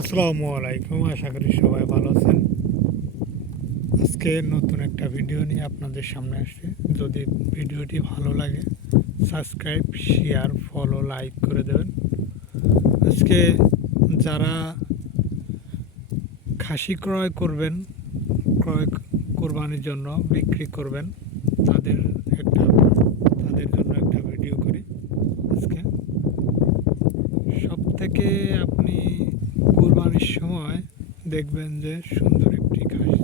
আসসালামু আলাইকুম, আশা করি সবাই ভালো আছেন। আজকে নতুন একটা ভিডিও নিয়ে আপনাদের সামনে আসছি। যদি ভিডিওটি ভালো লাগে সাবস্ক্রাইব, শেয়ার, ফলো, লাইক করে দেবেন। আজকে যারা খাসি ক্রয় করবেন, ক্রয় কোরবানির জন্য বিক্রি করবেন, তাদের একটা তাদের জন্য একটা ভিডিও করি আজকে। সব থেকে আপনি কোরবানির সময় দেখবেন যে সুন্দর একটি খাসি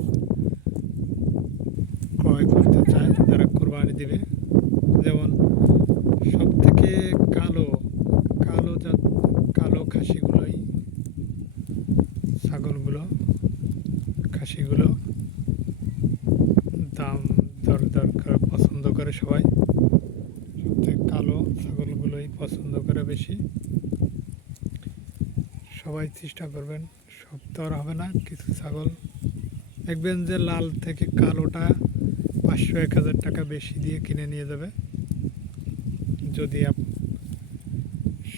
ক্রয় করতে চায় যারা কোরবানি দিবে। যেমন সব থেকে কালো কালো জাত কালো খাসিগুলোই, ছাগলগুলো, খাসিগুলো দাম দর করে পছন্দ করে সবাই। সব থেকে কালো ছাগলগুলোই পছন্দ করে বেশি। সবাই চেষ্টা করবেন, সব তো আর হবে না। কিছু ছাগল দেখবেন যে লাল থেকে কালোটা 500-1000 টাকা বেশি দিয়ে কিনে নিয়ে যাবে। যদি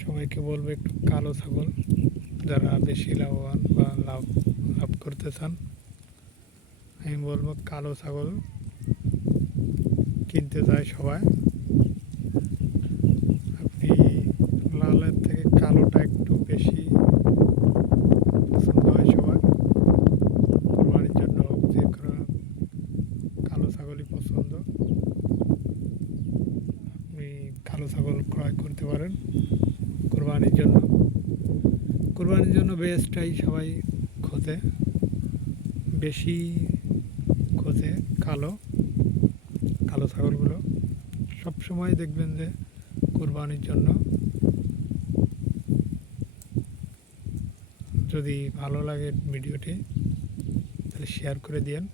সবাইকে বলবো একটু কালো ছাগল, যারা বেশি লাভবান বা লাভ করতে চান, আমি বলবো কালো ছাগল কিনতে যায় সবাই। আপনি লালের থেকে কালোটা একটু বেশি পছন্দ হয় সবার। কোরবানির জন্য যে কোনো কালো ছাগলই পছন্দ। আপনি কালো ছাগল ক্রয় করতে পারেন কোরবানির জন্য। কোরবানির জন্য বেস্টটাই সবাই খোঁজে, বেশি খোঁজে কালো কালো ছাগলগুলো। সবসময় দেখবেন যে কোরবানির জন্য। যদি ভালো লাগে ভিডিওটি তাহলে শেয়ার করে দিয়েন।